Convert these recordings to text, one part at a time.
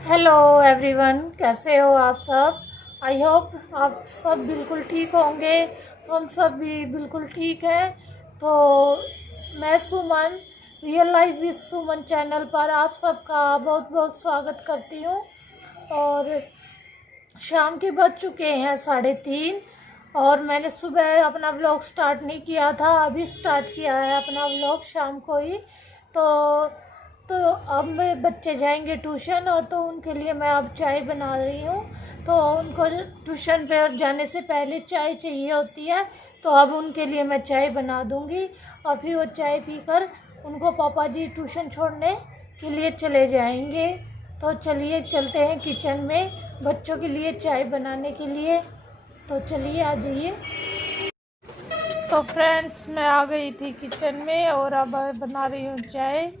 Hello everyone, कैसे हो आप सब। आई होप आप सब बिल्कुल ठीक होंगे। हम सब भी बिल्कुल ठीक हैं। तो मैं Suman, real life with Suman channel पर आप सबका बहुत बहुत स्वागत करती हूँ। और शाम के बज चुके हैं 3:30 और मैंने सुबह अपना व्लॉग स्टार्ट नहीं किया था, अभी स्टार्ट किया है अपना व्लॉग शाम को ही। तो अब मेरे बच्चे जाएंगे ट्यूशन और तो उनके लिए मैं अब चाय बना रही हूँ। तो उनको ट्यूशन पे जाने से पहले चाय चाहिए होती है, तो अब उनके लिए मैं चाय बना दूँगी और फिर वो चाय पीकर उनको पापा जी ट्यूशन छोड़ने के लिए चले जाएंगे। तो चलिए चलते हैं किचन में बच्चों के लिए चाय बनाने के लिए। तो चलिए आ जाइए। तो फ्रेंड्स, मैं आ गई थी किचन में और अब बना रही हूँ चाय।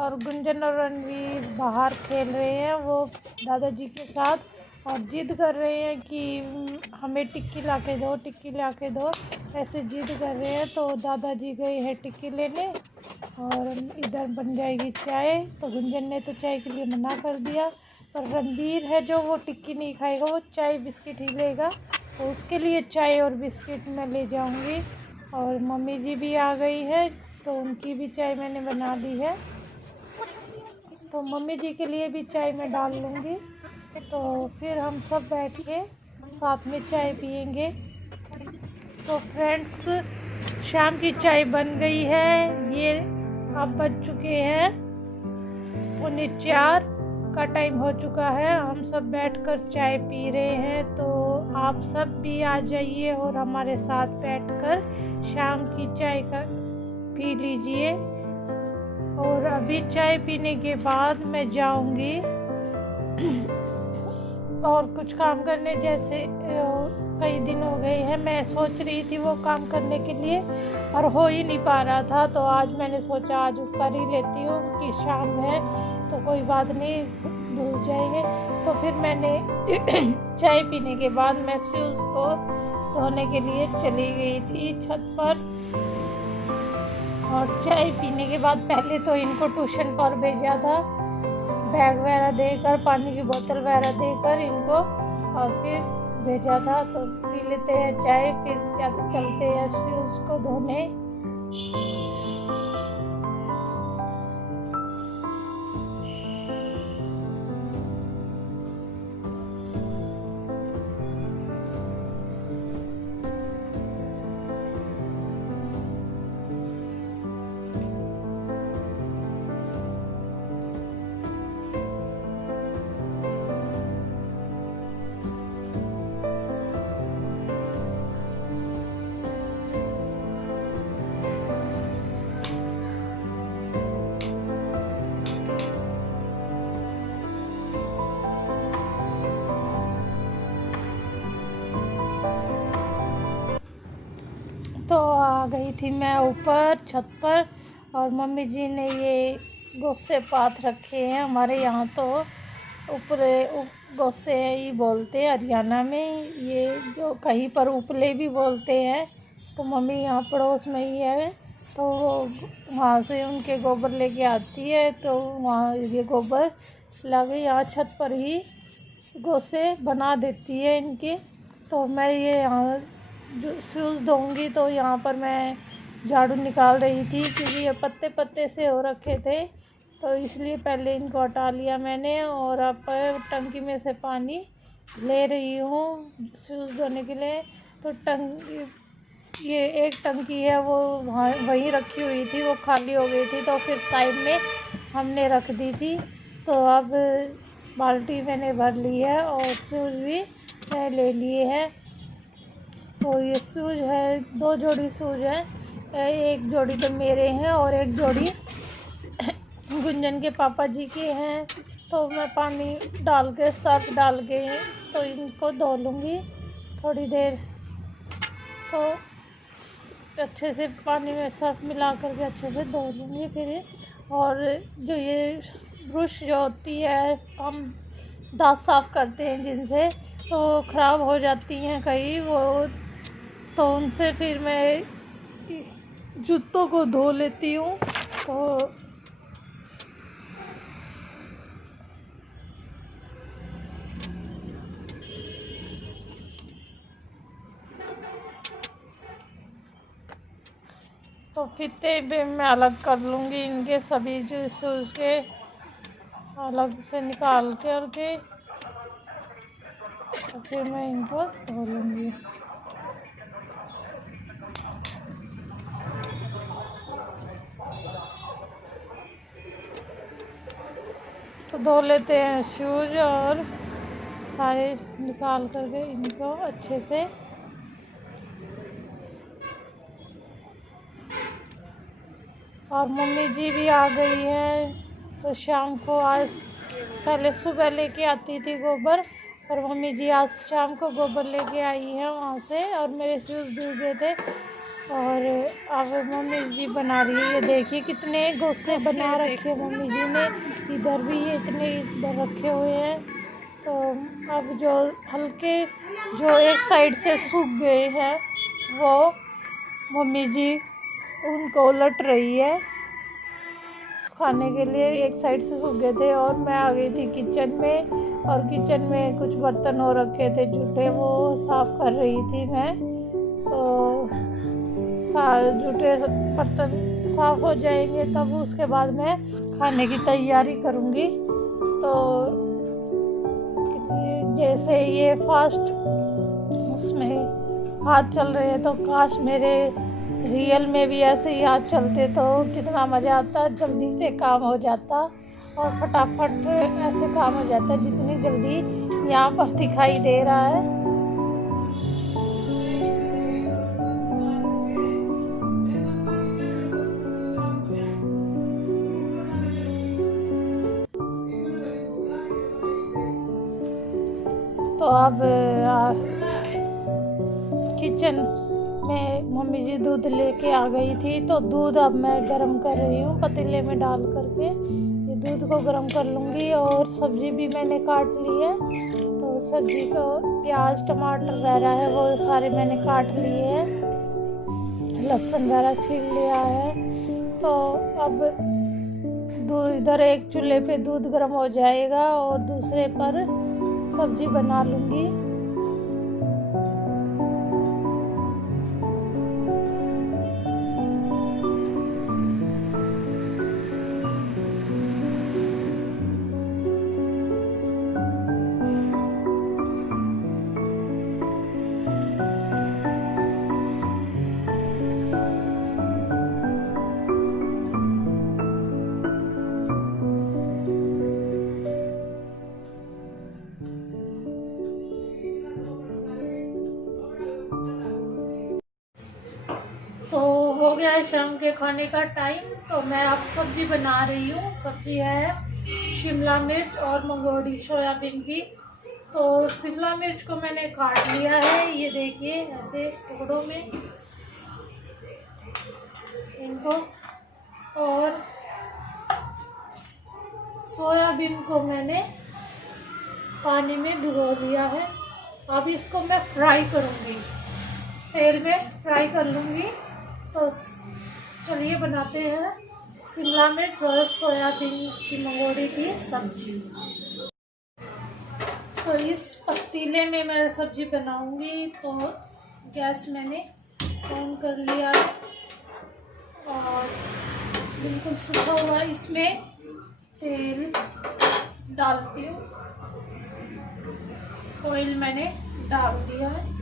और गुंजन और रणवीर बाहर खेल रहे हैं वो दादाजी के साथ और जिद कर रहे हैं कि हमें टिक्की ला के दो, टिक्की ला के दो, ऐसे जिद कर रहे हैं। तो दादाजी गए हैं टिक्की लेने और इधर बन जाएगी चाय। तो गुंजन ने तो चाय के लिए मना कर दिया, पर रणवीर है जो वो टिक्की नहीं खाएगा, वो चाय बिस्किट ही लेगा। तो उसके लिए चाय और बिस्किट मैं ले जाऊंगी। और मम्मी जी भी आ गई है तो उनकी भी चाय मैंने बना दी है, तो मम्मी जी के लिए भी चाय मैं डाल लूँगी। तो फिर हम सब बैठ के साथ में चाय पियेंगे। तो फ्रेंड्स, शाम की चाय बन गई है। ये अब बज चुके हैं 3:45 का टाइम हो चुका है। हम सब बैठकर चाय पी रहे हैं। तो आप सब भी आ जाइए और हमारे साथ बैठकर शाम की चाय का पी लीजिए। और अभी चाय पीने के बाद मैं जाऊंगी और कुछ काम करने, जैसे कई दिन हो गए हैं मैं सोच रही थी वो काम करने के लिए और हो ही नहीं पा रहा था। तो आज मैंने सोचा आज कर ही लेती हूँ कि शाम है तो कोई बात नहीं, धुल जाएंगे। तो फिर मैंने चाय पीने के बाद मैं शूज़ को धोने के लिए चली गई थी छत पर। और चाय पीने के बाद पहले तो इनको ट्यूशन पर भेजा था, बैग वगैरह देकर, पानी की बोतल वगैरह देकर इनको, और फिर भेजा था। तो पी लेते हैं चाय, फिर चलते हैं शूज़ को धोने। तो आ गई थी मैं ऊपर छत पर और मम्मी जी ने ये गोसे पात रखे हैं। हमारे यहाँ तो उपले गोसे ही बोलते हैं हरियाणा में, ये जो कहीं पर उपले भी बोलते हैं। तो मम्मी यहाँ पड़ोस में ही है तो वहाँ से उनके गोबर लेके आती है। तो वहाँ ये गोबर लगे यहाँ छत पर ही गोसे बना देती है इनके। तो मैं ये यहाँ जो शूज़ धोऊंगी तो यहाँ पर मैं झाड़ू निकाल रही थी क्योंकि ये पत्ते पत्ते से हो रखे थे, तो इसलिए पहले इनको हटा लिया मैंने। और अब टंकी में से पानी ले रही हूँ शूज़ धोने के लिए। तो ये एक टंकी है वो वहाँ वहीं रखी हुई थी, वो खाली हो गई थी तो फिर साइड में हमने रख दी थी। तो अब बाल्टी मैंने भर ली है और शूज़ भी मैं ले लिए हैं। तो ये शूज़ है, 2 जोड़ी शूज़ हैं, एक जोड़ी तो मेरे हैं और एक जोड़ी गुंजन के पापा जी के हैं। तो मैं पानी डाल के, सर्फ डाल के तो इनको धो लूँगी थोड़ी देर। तो अच्छे से पानी में सर्फ मिला करके अच्छे से धो लूँगी फिर। और जो ये ब्रश जो होती है, हम दांत साफ़ करते हैं जिनसे, तो ख़राब हो जाती हैं कई वो, तो उनसे फिर मैं जूतों को धो लेती हूँ। तो तो फीते भी मैं अलग कर लूँगी इनके सभी शूज़ के, अलग से निकाल करके तो फिर मैं इनको धो लूँगी। तो धो लेते हैं शूज़ और सारे निकाल करके इनको अच्छे से। और मम्मी जी भी आ गई है, तो शाम को आज पहले सुबह लेके आती थी गोबर, और मम्मी जी आज शाम को गोबर लेके आई है वहाँ से, और मेरे शूज़ धुल गए थे। और अब मम्मी जी बना रही है, ये देखिए कितने गोसे बना रखे मम्मी जी ने, इधर भी ये इतने इधर रखे हुए हैं। तो अब जो हल्के जो एक साइड से सूख गए हैं वो मम्मी जी उनको उलट रही है खाने के लिए। एक साइड से सूख गए थे और मैं आ गई थी किचन में, और किचन में कुछ बर्तन हो रखे थे जूठे, वो साफ़ कर रही थी मैं। तो जूठे बर्तन साफ़ हो जाएंगे तब उसके बाद मैं खाने की तैयारी करूँगी। तो जैसे ये फास्ट उसमें हाथ चल रहे हैं, तो काश मेरे रियल में भी ऐसे ही हाथ चलते तो कितना मज़ा आता, जल्दी से काम हो जाता और फटाफट ऐसे काम हो जाता जितनी जल्दी यहाँ पर दिखाई दे रहा है। तो अब किचन में मम्मी जी दूध लेके आ गई थी, तो दूध अब मैं गरम कर रही हूँ पतीले में डाल करके। ये दूध को गरम कर लूँगी। और सब्ज़ी भी मैंने काट ली है, तो सब्ज़ी को प्याज टमाटर वगैरह है वो सारे मैंने काट लिए हैं, लहसुन वगैरह छील लिया है। तो अब दूध इधर एक चूल्हे पे दूध गरम हो जाएगा और दूसरे पर सब्ज़ी बना लूँगी। तो हो गया है शाम के खाने का टाइम, तो मैं अब सब्जी बना रही हूँ। सब्जी है शिमला मिर्च और मंगोड़ी सोयाबीन की। तो शिमला मिर्च को मैंने काट लिया है, ये देखिए ऐसे टुकड़ों में इनको। और सोयाबीन को मैंने पानी में भिगो दिया है। अब इसको मैं फ्राई करूँगी, तेल में फ्राई कर लूँगी। तो चलिए बनाते हैं शिमला मिर्च और सोयाबीन की मंगोड़ी की सब्जी। तो इस पतीले में मैं सब्जी बनाऊंगी। तो गैस मैंने ऑन कर लिया और बिल्कुल सूखा हुआ इसमें तेल डालती हूँ। ऑयल मैंने डाल दिया है।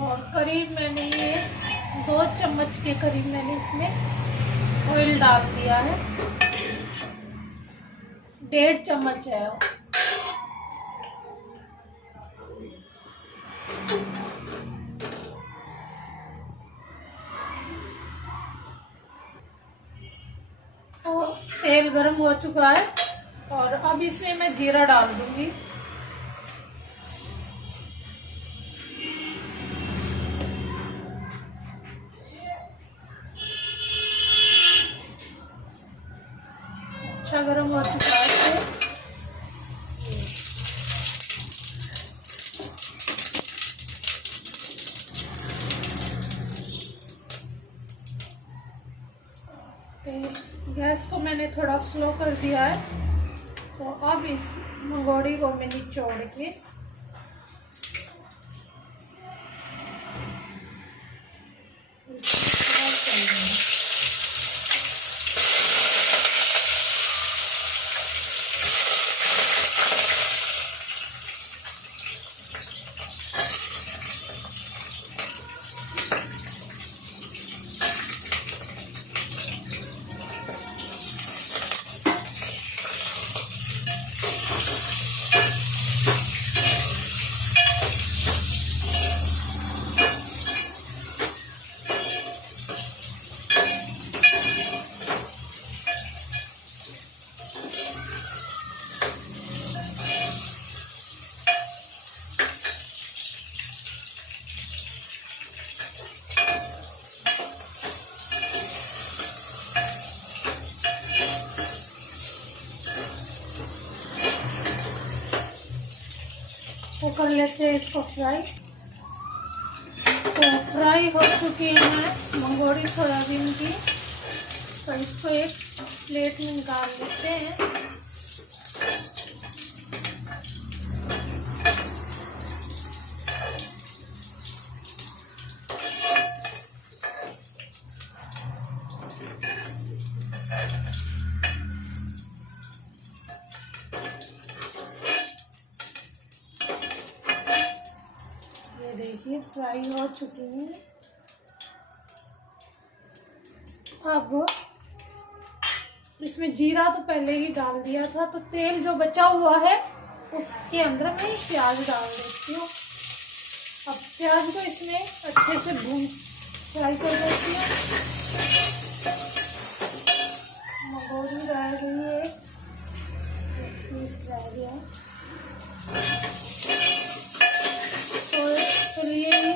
और करीब मैंने ये 2 चम्मच के करीब मैंने इसमें ऑयल डाल दिया है। 1.5 चम्मच है। तो तेल गरम हो चुका है और अब इसमें मैं जीरा डाल दूंगी। अच्छा गरम हो चुका है। गैस को मैंने थोड़ा स्लो कर दिया है। तो अब इस मंगोड़ी को मैं निचोड़ के तो कर लेते हैं इसको फ्राई। तो फ्राई हो चुकी है मंगोड़ी सोयाबीन की, तो इसको एक प्लेट में निकाल लेते हैं। ये देखिए फ्राई हो चुकी है। अब इसमें जीरा तो पहले ही डाल दिया था, तो तेल जो बचा हुआ है उसके अंदर मैं प्याज डाल देती हूँ। अब प्याज को इसमें अच्छे से भून फ्राई कर देती हूँ। मंगोड़ी डाल रही है, रह गया। तो चलिए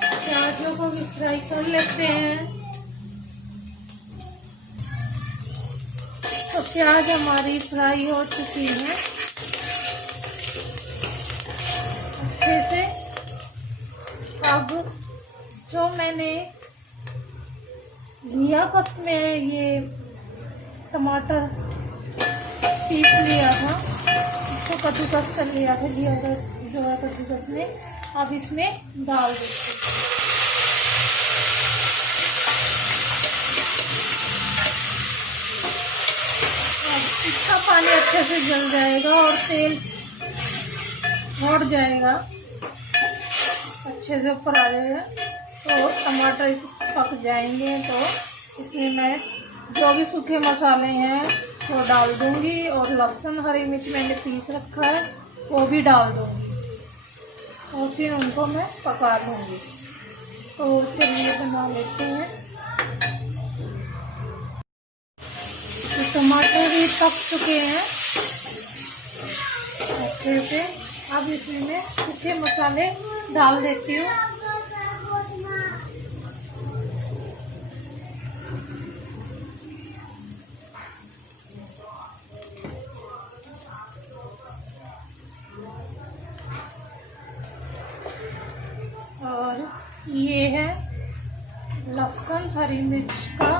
प्याजों को भी फ्राई कर लेते हैं। तो प्याज हमारी फ्राई हो चुकी है अच्छे से। अब जो मैंने लिया कस में ये टमाटर पीस लिया था, इसको कद्दूकस कर लिया था, लिया था जो है कद्दूकस में, अब इसमें डाल देते हैं। इसका पानी अच्छे से जल जाएगा और तेल छोड़ जाएगा, अच्छे से ऊपर आ जाएगा। तो टमाटर पक जाएंगे तो इसमें मैं जो भी सूखे मसाले हैं वो डाल दूंगी, और लहसुन हरी मिर्च मैंने पीस रखा है वो भी डाल दूंगी, और फिर उनको मैं पका लूँगी। तो चलिए बना लेते हैं। टमाटर भी पक चुके हैं अच्छे से। अब इसमें मैं सूखे मसाले डाल देती हूँ। और ये है लहसुन हरी मिर्च का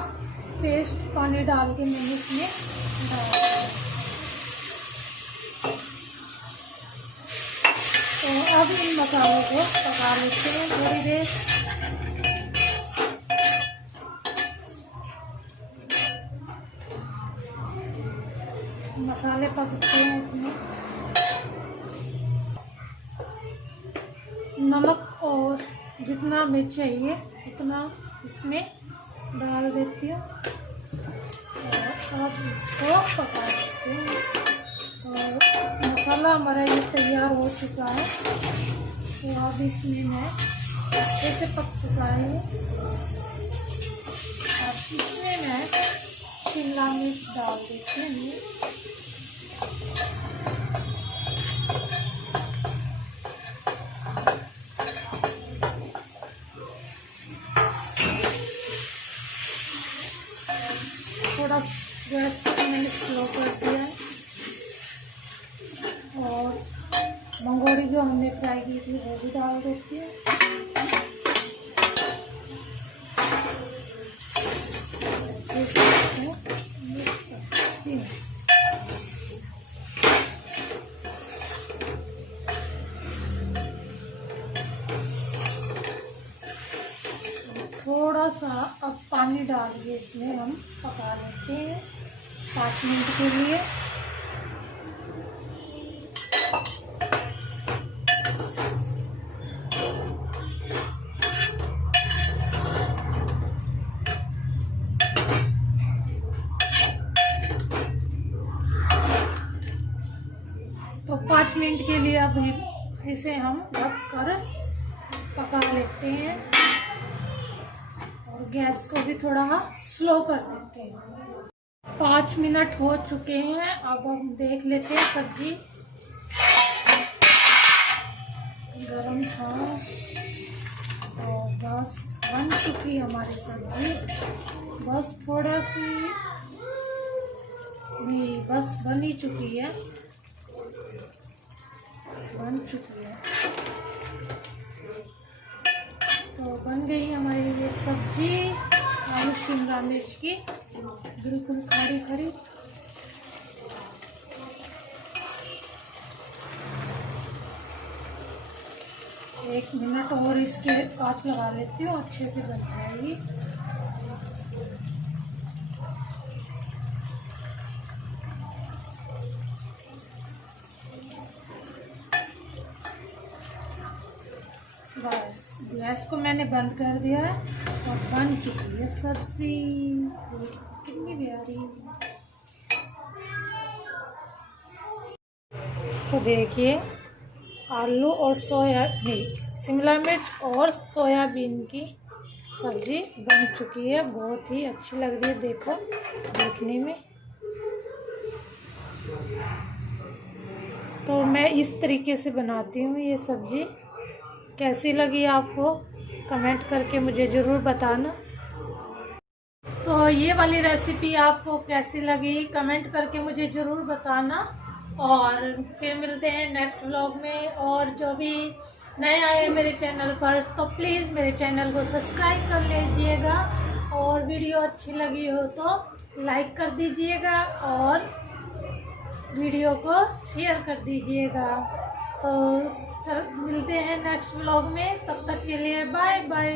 पेस्ट, पानी डाल के मैंने इसमें डाला। तो अब इन मसालों को पका लेते हैं थोड़ी देर। मसाले पकते हैं इसमें। नमक और जितना मिर्च चाहिए उतना इसमें डाल देती हूँ, और अब इसको पका सकते हैं। और मसाला हमारा ये तैयार हो चुका है, तो अब इसमें मैं अच्छे से पक चुका है। अब इसमें मैं शिमला मिर्च डाल देती हूँ। थोड़ा गैस को मैंने स्लो कर दिया है, और मंगोड़ी जो हमने फ्राई की थी वो भी डाल देती है। थोड़ा सा अब पानी डाल के इसमें हम पका लेते हैं 5 मिनट के लिए। तो 5 मिनट के लिए अब इसे हम ढक कर पका लेते हैं, और गैस को भी थोड़ा स्लो कर देते हैं। 5 मिनट हो चुके हैं, अब हम देख लेते हैं। सब्जी गरम था और बस बन चुकी हमारी सब्जी। बस थोड़ा सी भी बस बन ही चुकी है। बन चुकी है। तो बन गई हमारी ये सब्जी आलू शिमला मिर्च की, बिल्कुल खड़ी खड़ी। एक मिनट और इसके आँच लगा लेती हूँ, अच्छे से बन जाएगी। बस गैस को मैंने बंद कर दिया है और बन चुकी है सब्जी। कितनी प्यारी। तो देखिए आलू और सोयाबीन, शिमला मिर्च और सोयाबीन की सब्जी बन चुकी है। बहुत ही अच्छी लग रही है देखो देखने में। तो मैं इस तरीके से बनाती हूँ ये सब्जी। कैसी लगी आपको कमेंट करके मुझे ज़रूर बताना। तो ये वाली रेसिपी आपको कैसी लगी कमेंट करके मुझे ज़रूर बताना। और फिर मिलते हैं नेक्स्ट व्लॉग में। और जो भी नए आए हैं मेरे चैनल पर तो प्लीज़ मेरे चैनल को सब्सक्राइब कर लीजिएगा। और वीडियो अच्छी लगी हो तो लाइक कर दीजिएगा और वीडियो को शेयर कर दीजिएगा। तो मिलते हैं नेक्स्ट व्लॉग में, तब तक के लिए बाय बाय।